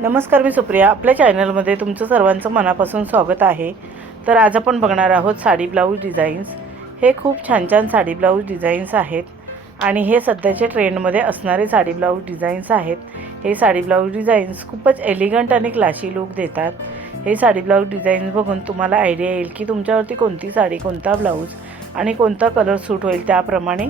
नमस्कार, मी सुप्रिया. आपल्या चॅनलमध्ये तुमचं सर्वांचं मनापासून स्वागत आहे. तर आज आपण बघणार आहोत साडी ब्लाऊज डिझाईन्स. हे खूप छान छान साडी ब्लाऊज डिझाईन्स आहेत आणि हे सध्याच्या ट्रेंडमध्ये असणारे साडी ब्लाऊज डिझाईन्स आहेत. हे साडी ब्लाऊज डिझाईन्स खूपच एलिगंट आणि क्लासी लुक देतात. हे साडी ब्लाऊज डिझाईन्स बघून तुम्हाला आयडिया येईल की तुमच्यावरती कोणती साडी, कोणता ब्लाऊज आणि कोणता कलर सूट होईल. त्याप्रमाणे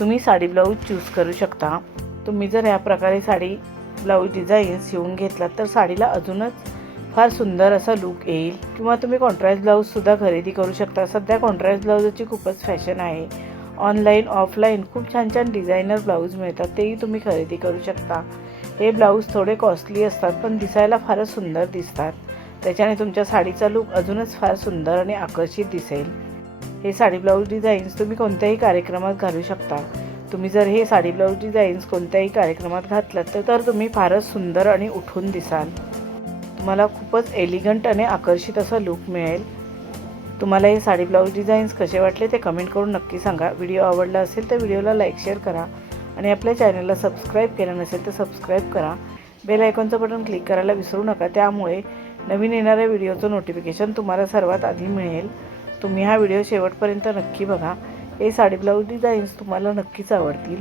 तुम्ही साडी ब्लाऊज चूज करू शकता. तुम्ही जर या प्रकारे साडी ब्लाऊज डिझाईन्स शिवून घेतलात तर साडीला अजूनच फार सुंदर असा लुक येईल. किंवा तुम्ही कॉन्ट्रास्ट ब्लाऊजसुद्धा खरेदी करू शकता. सध्या कॉन्ट्रास्ट ब्लाऊजची खूपच फॅशन आहे. ऑनलाईन ऑफलाईन खूप छान छान डिझायनर ब्लाऊज मिळतात, तेही तुम्ही खरेदी करू शकता. हे ब्लाऊज थोडे कॉस्टली असतात पण दिसायला फारच सुंदर दिसतात. त्याच्याने तुमच्या साडीचा लुक अजूनच फार सुंदर आणि आकर्षित दिसेल. हे साडी ब्लाऊज डिझाईन्स तुम्ही कोणत्याही कार्यक्रमात घालू शकता. तुम्ही जर हे साडी ब्लाऊज डिझाईन्स कोणत्याही कार्यक्रमात घातलात तर तुम्ही फारच सुंदर आणि उठून दिसाल. तुम्हाला खूपच एलिगंट आणि आकर्षित असा लुक मिळेल. तुम्हाला हे साडी ब्लाऊज डिझाईन्स कसे वाटले ते कमेंट करून नक्की सांगा. व्हिडिओ आवडला असेल तर व्हिडिओला लाईक शेअर करा आणि आपल्या चॅनलला सबस्क्राईब केलं नसेल तर सबस्क्राईब करा. बेल आयकॉनचं बटन क्लिक करायला विसरू नका. त्यामुळे नवीन येणाऱ्या व्हिडिओचं नोटिफिकेशन तुम्हाला सर्वात आधी मिळेल. तुम्ही हा व्हिडिओ शेवटपर्यंत नक्की बघा. हे साडी ब्लाऊज डिझाईन्स तुम्हाला नक्कीच आवडतील.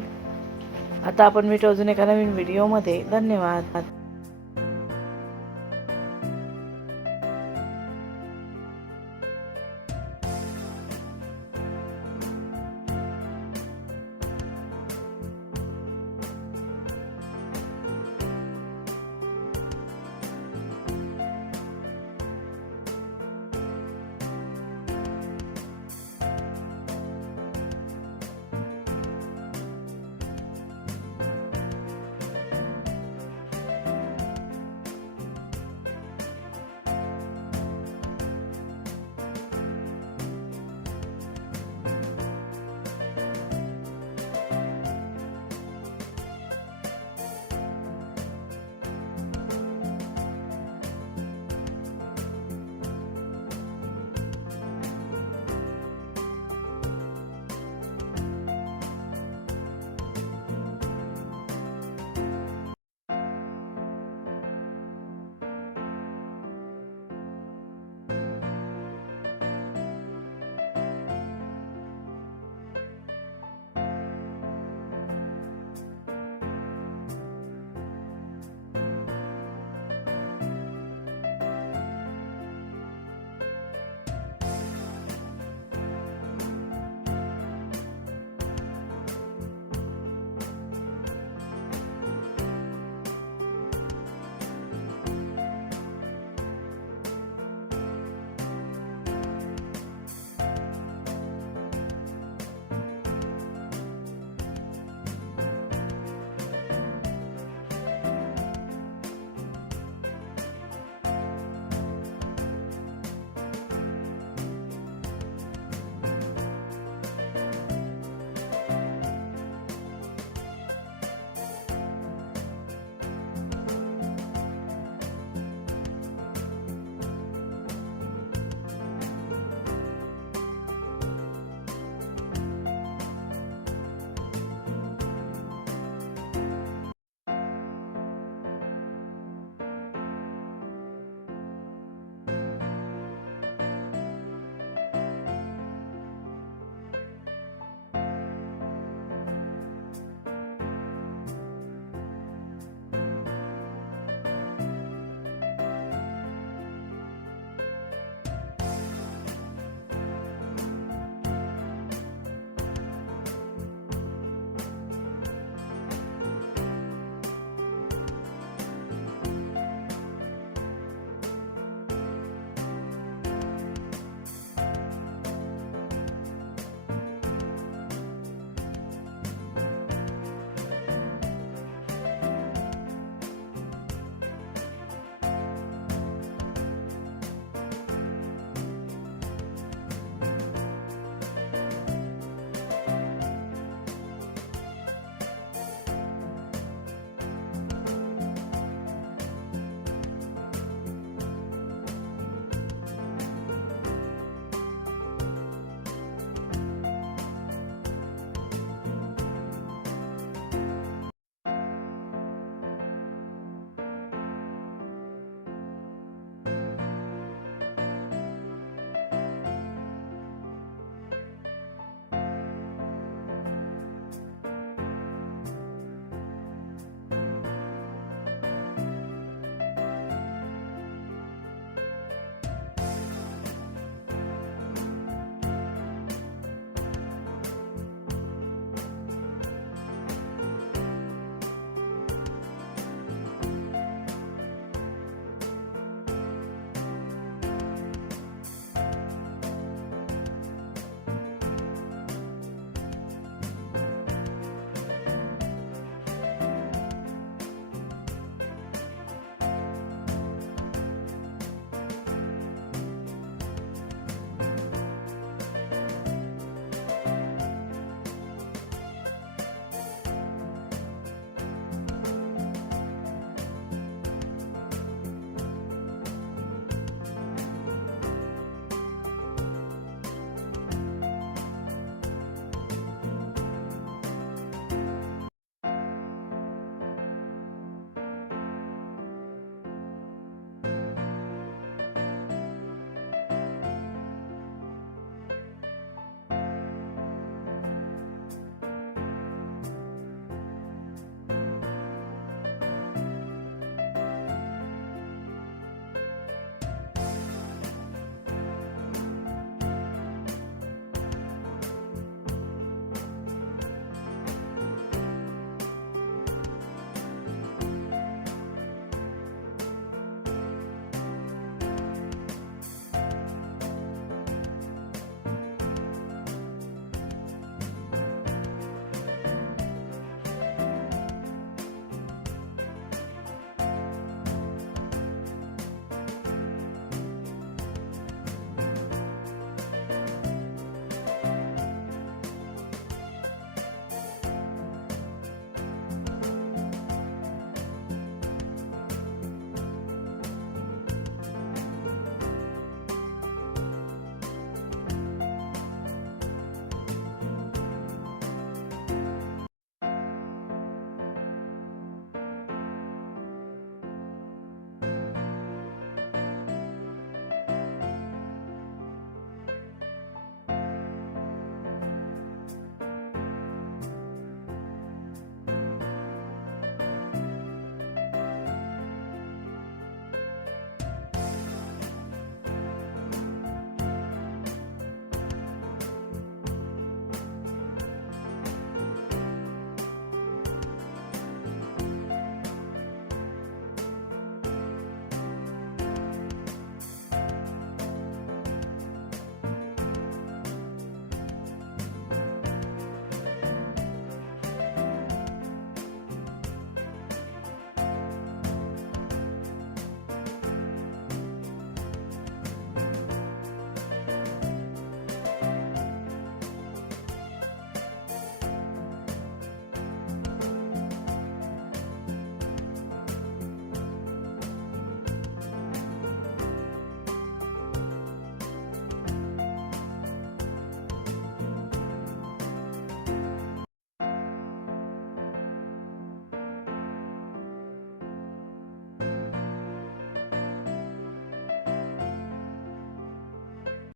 आता आपण भेटू अजून एका नवीन व्हिडिओमध्ये. धन्यवाद.